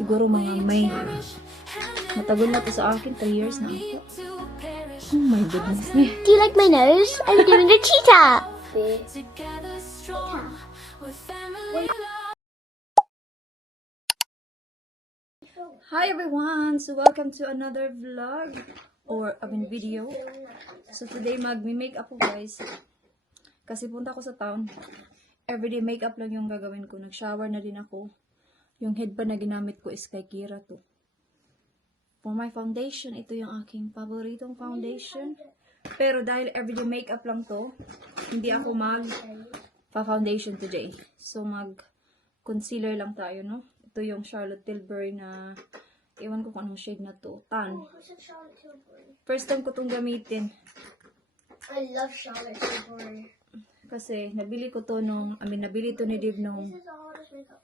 Siguro mga May. Matagal na to sa akin. 3 years na ako. Oh my goodness. Do you like my nose? I'm doing a cheetah. Hi everyone! So welcome to another vlog or video. So today mag-makeup ko guys. Kasi punta ko sa town. Everyday makeup lang yung gagawin ko. Nag-shower na din ako. Yung headband na ginamit ko is kay Kira to. For my foundation, ito yung aking paboritong foundation. Pero dahil everyday makeup lang to, hindi ako mag-foundation today. So mag-concealer lang tayo, no? Ito yung Charlotte Tilbury na, ewan ko kung anong shade na to. Tan. First time ko itong gamitin. I love Charlotte Tilbury. Kasi nabili ko to nabili to ni Dave nung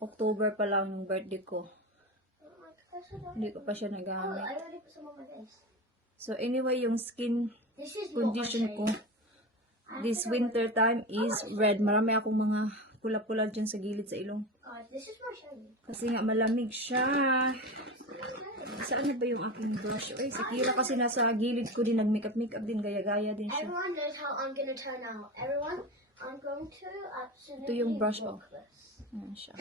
October pa lang yung birthday ko. Hindi ko pa siya nagamit. I already put some on my face. So anyway, yung skin This is condition ko this winter time is red. Marami akong mga pula-pula dyan sa gilid sa ilong. Guys, this is my shiny. Kasi nga malamig siya. Saan na ba yung aking brush? Ay, si Kira kasi nasa gilid ko din. Nag-makeup din. Gaya-gaya din siya. Everyone knows how I'm gonna turn out. Everyone, I'm going to absolutely Ito yung brush rock this. Ayan siya.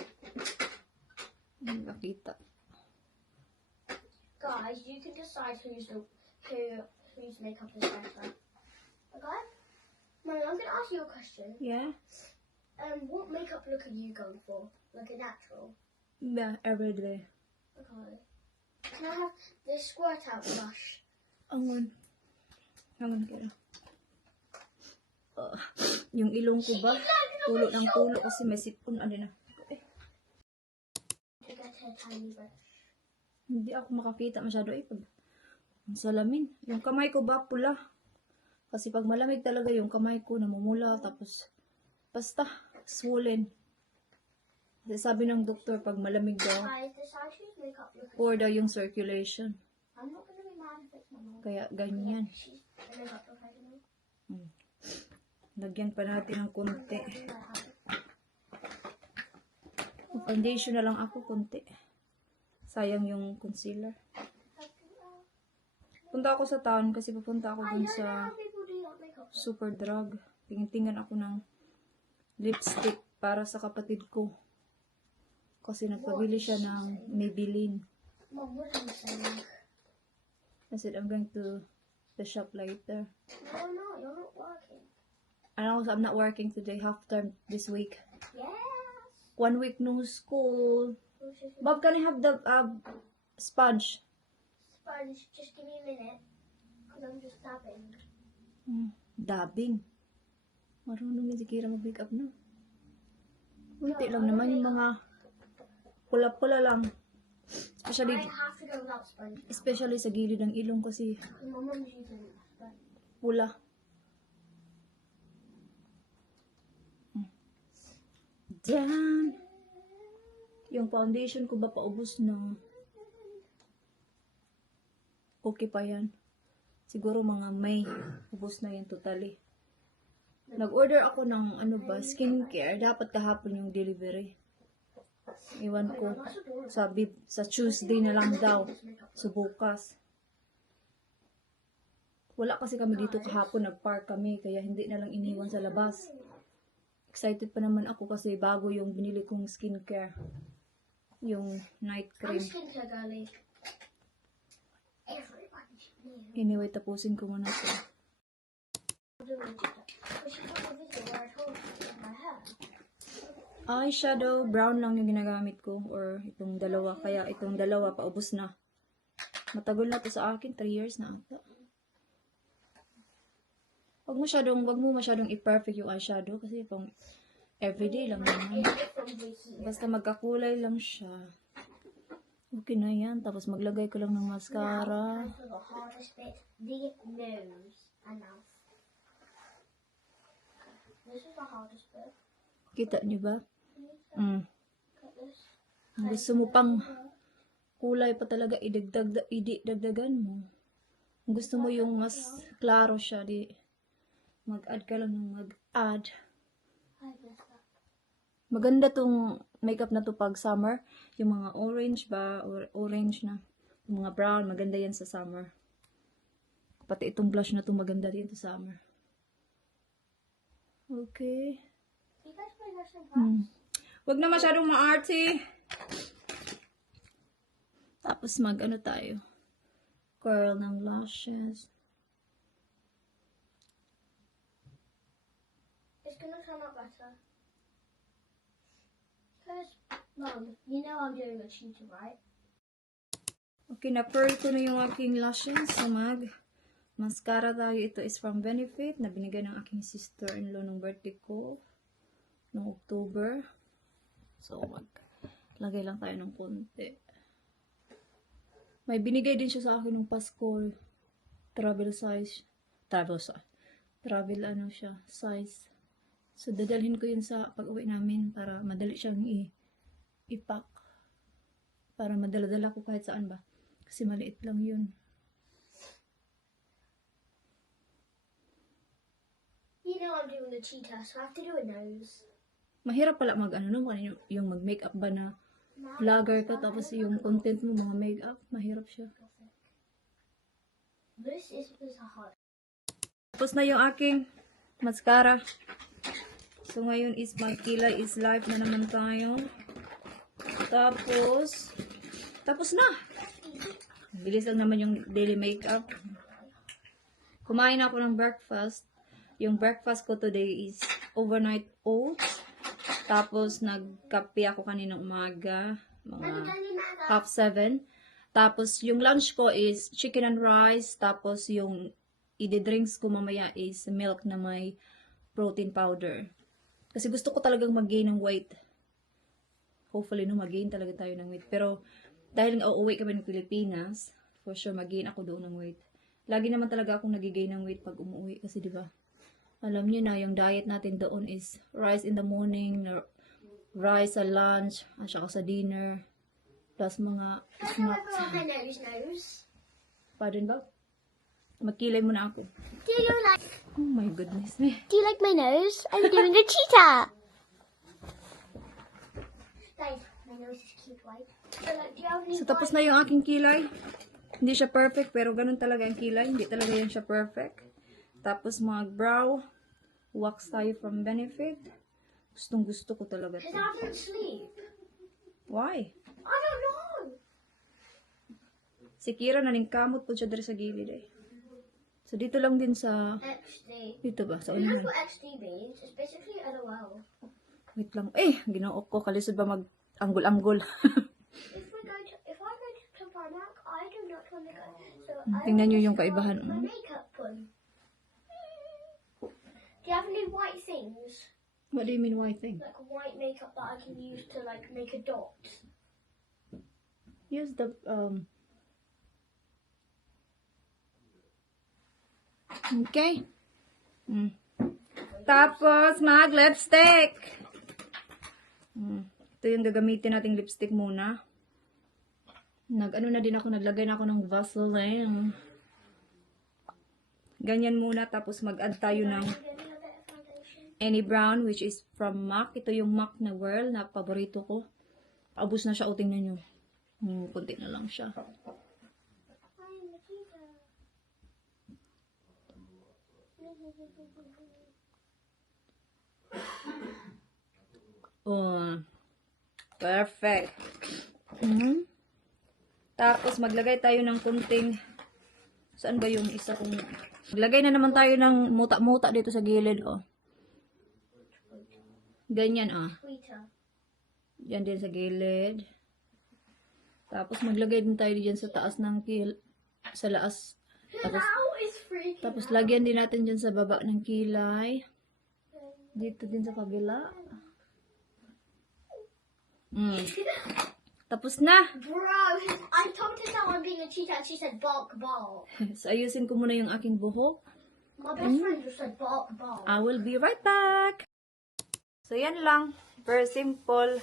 Nakita. Guys, you can decide whose makeup is better. Okay? Mary, I'm gonna ask you a question. Yeah? What makeup look are you going for? Like a natural? Yeah, everyday. Okay. Can I have this squirt out brush? Angon. Kira. Yung ilong ko ba? Tulo ng tulo kasi may sipon. Ano na? To get a tiny brush. Hindi ako makakita masyado pag ang salamin. Yung kamay ko ba pula? Kasi pag malamig talaga yung kamay ko namumula tapos basta swollen. Kasi sabi ng doktor pag malamig daw Guys, decide whose makeup look is or daw yung circulation. I'm not gonna be mad if it's my mom. Kaya ganyan. She's the makeup professional. Lagyan pa natin ng konti. Foundation na lang ako konti. Sayang yung concealer. Punta ako sa town kasi pupunta ako dun sa People do that makeup. Superdrug. Tingin-tingan ako ng lipstick para sa kapatid ko. Kasi nagpabili siya ng Maybelline. Mom, what are you saying? I said, I'm going to the shop later. No, you're not working. And also, I'm not working today, half term this week. Yes. 1 week no school. Bob, can I have the sponge? Sponge, just give me a minute. Because I'm just dabbing. Dabbing. Marunong din si Kira mag-makeup na. Kunti lang naman yung mga pula-pula lang. I have to go without sponge. Especially sa gilid ng ilong kasi Because my mom's using a sponge. pula. Diyan. Yung foundation ko ba paubos na? Okay pa yan. Siguro mga May. Ubos na yan totally. Nag-order ako ng skincare. Dapat kahapon yung delivery. Iwan ko. Sa Tuesday na lang daw. So bukas. Wala kasi kami dito kahapon. Nag-park kami. Kaya hindi na lang iniwan sa labas. Excited pa naman ako kasi bago yung binili kong skincare. Yung night I'm cream. skincare girly. Everybody should know. Anyway, tapusin ko muna ito. Eyeshadow, brown lang yung ginagamit ko. Or itong dalawa. Kaya itong dalawa, paubos na. Matagal na to sa akin. 3 years na ata. Wag mo masyadong i-perfect yung eyeshadow. Kasi pang everyday lang naman. Basta magkakulay lang siya. Okay na yan. Tapos maglagay ko lang ng mascara. For the hardest bit, the nose and mouth. This is the hardest bit. Kita niyo ba? Got this. Kung gusto mo pang kulay pa talaga, idagdagan mo. Kung gusto mo yung mas klaro siya, mag-add ka lang ng mag-add. I guess that. Maganda tong makeup na to pag summer. Yung mga orange ba, or orange na. Yung mga brown, maganda yan sa summer. Pati itong blush na to maganda din sa summer. Okay. You guys play Russian Pop? Wag na masyadong maarte. Tapos mag-ano tayo. Curl ng lashes. It's gonna come out better. Because, Mom, you know I'm doing a cheetah, right? Okay, na-pearl ko na yung aking lashes. So, mascara tayo. Ito is from Benefit, na binigay ng aking sister-in-law nung birthday ko. Noong October. So, lagay lang tayo ng konti. May binigay din siya sa akin nung Pasko. Travel size. Travel ano siya, size. So, dadalhin ko yun sa pag-uwi namin para madali siyang i-pack. Para madala-dala ko kahit saan ba. Kasi maliit lang yun. You know I'm doing the cheetah, so I have to do a nose. Mahirap pala mag-ano no, yung mag-makeup ba na vlogger ka tapos yung content mo mga makeup, mahirap siya. This is hard. Tapos na yung aking mascara. So ngayon is magkilay is live na naman tayo. Tapos na. Bilis lang naman yung daily makeup. Kumain ako ng breakfast. Yung breakfast ko today is overnight oats. Tapos nagkape ako kaninang umaga, mga 6:30. Tapos yung lunch ko is chicken and rice. Tapos yung i-drinks ko mamaya is milk na may protein powder. Kasi gusto ko talagang mag-gain ng weight. Hopefully no, mag-gain talaga tayo ng weight. Pero dahil nga uuwi kami ng Pilipinas, for sure mag-gain ako doon ng weight. Lagi naman talaga akong nag-gain ng weight pag umuwi kasi 'di ba? Alam niyo na yung diet natin doon is rice in the morning, rice sa lunch, at saka sa dinner, plus mga snacks. My nose. Pardon ba? Magkilay muna ako. Do you like? Oh my goodness. Do you like my nose? I'm doing the cheetah. Guys, my nose is cute, right? So, like, do you have any? So tapos na yung aking kilay. Hindi siya perfect, pero ganun talaga yung kilay. Hindi talaga yan siya perfect. Tapos mag-brow. Wax tayo from Benefit. Gustong gusto ko talaga Because to. I didn't sleep. Why? I don't know. Si Kira naningkamot po siya dari sa gilid eh. So dito lang din sa... XD. Dito ba? Sa You know unahan. what XD means? It's basically LOL. Wait lang. Ginaok ko. Kalisod ba mag-anggol-anggol? If I go to Primark, I do not want to go. So Tingnan nyo always yung kaibahan. have my makeup on. Do you have any white things? What do you mean white thing? Like white makeup that I can use to like make a dot? Use the... Okay. Tapos, mag-lipstick. Ito yung gagamitin nating lipstick muna. Nag-ano na din ako, naglagay na ako ng Vaseline. Ganyan muna, tapos mag-add tayo ng Give me a bit of foundation. Any Brown, which is from MAC. Ito yung MAC na Whirl, na paborito ko. Paubos na siya, o tingnan nyo. Kunti na lang siya. I'm the cheetah. Oh, perfect. Tapos maglagay tayo ng kunting, saan ba yung isa kong, maglagay na naman tayo ng muta-muta dito sa gilid, oh. Ganyan, Tweeter. Diyan din sa gilid. Tapos maglagay din tayo diyan sa taas ng sa laas. Tapos, Now is freaking tapos lagyan din natin diyan sa baba ng kilay. Dito din sa kabila. Tapos na. Bro, I told her someone being a cheetah and she said bark bark. So, ayusin ko muna yung aking buhok. My best friend just said bark bark. I will be right back. So, yan lang. Very simple.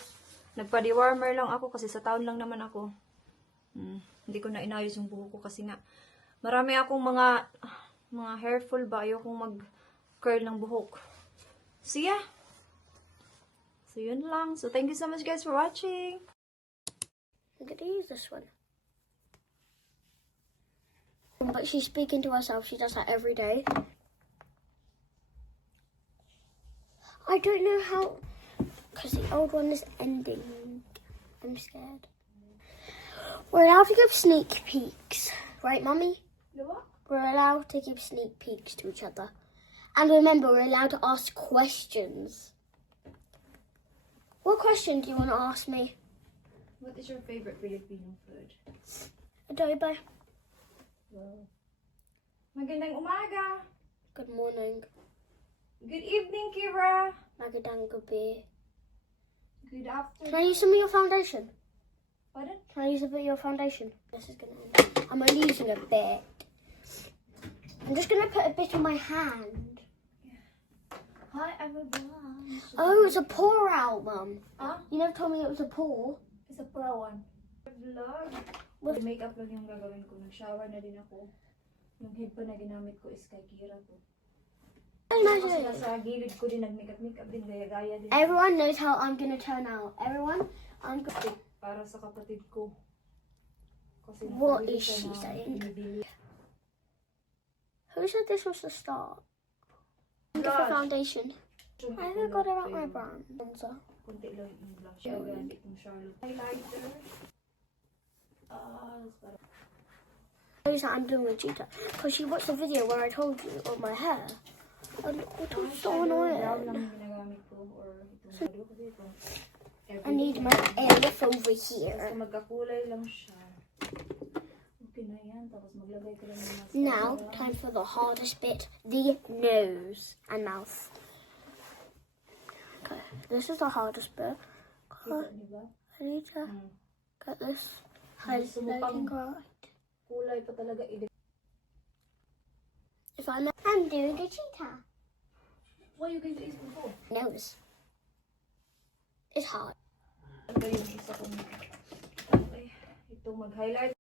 Nagpa-dewormer lang ako kasi sa taon lang naman ako. Hindi ko na inayos yung buhok ko kasi nga marami akong mga hairful ba. Ayokong mag-curl ng buhok. So, yeah. So, yun lang. So, thank you so much guys for watching. I'm gonna use this one. But she's speaking to herself. She does that every day. I don't know how, because the old one is ending. I'm scared. We're allowed to give sneak peeks, right, Mummy? The what? We're allowed to give sneak peeks to each other. And remember, we're allowed to ask questions. What question do you want to ask me? What is your favorite Filipino food? Adobo. Wow. Magandang umaga. Good morning. Good evening, Kira. Magandang gabi. Good Can afternoon. I use some of your foundation? Pardon? Can I use a bit of your foundation? This is gonna end. I'm only using a bit. I'm just gonna put a bit on my hand. Hi, everyone. Oh, it's a pour out, Mum. Huh? You never told me it was a pour. It's a pro one. Vlog. With makeup lang yung gagawin ko. Nag-shower na din ako. Yung headphone na ginamit ko is kay Kira ko. Kasi nasa gilid ko din nag-makeup din, gaya-gaya din. Everyone knows how I'm gonna turn out. Everyone, I'm gonna. Para sa kapatid ko. Kasi What nakabili is siya she ng saying? binibili. Who said this was the start? For Blush. foundation. Yung I kulay forgot about ko my yung bronzer. Kunti lang yung blush. Kaya gamit yung Charlotte highlighter. Para Knows that I'm doing a cheetah because she watched the video where I told you of my hair. And it was so brown annoying. lang yung ginagamit ko or itong shadow kasi ito. I need my elf over Basta here. magkakulay lang siya. Okay na yan. Tapos maglagay ko lang ng mascara. Now, time for the hardest bit, the nose and mouth. Okay, this is the hardest bit. Kita, di ba? I need to get this highlighting right. Kulay pa talaga. If I'm doing a cheetah. What are you going to eat before? Nose. It's hard. Ano yung isa kong ito mag-highlight.